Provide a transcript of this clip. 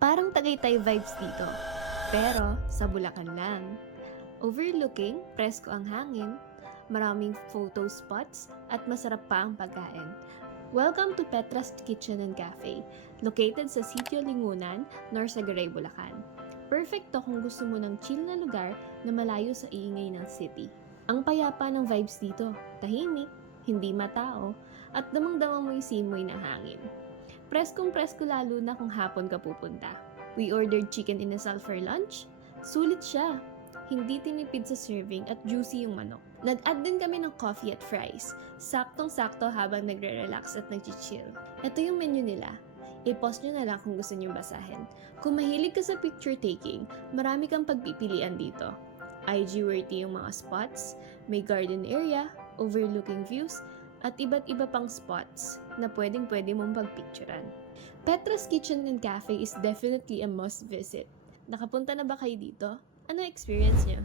Parang Tagaytay vibes dito, pero sa Bulacan lang. Overlooking, presko ang hangin, maraming photo spots, at masarap pa ang pagkain. Welcome to Petra's Kitchen and Cafe, located sa Sitio Lingunan, Norsagaray, Bulacan. Perfecto kung gusto mo ng chill na lugar na malayo sa iingay ng city. Ang payapa ng vibes dito, tahimik, hindi matao, at damang-damang mo yung simoy na hangin. Preskong-presko lalo na kung hapon ka pupunta. We ordered chicken inasal for lunch. Sulit siya. Hindi tinipid sa serving at juicy yung manok. Nag-add din kami ng coffee at fries. Saktong-sakto habang nagre-relax at nag-chill. Ito yung menu nila. I-pause nyo na lang kung gusto nyo basahin. Kung mahilig ka sa picture taking, marami kang pagpipilian dito. IG-worthy yung mga spots, may garden area, overlooking views, at iba't iba pang spots na pwedeng-pwede mong pagpicturan. Petra's Kitchen and Cafe is definitely a must visit. Nakapunta na ba kayo dito? Ano experience niyo?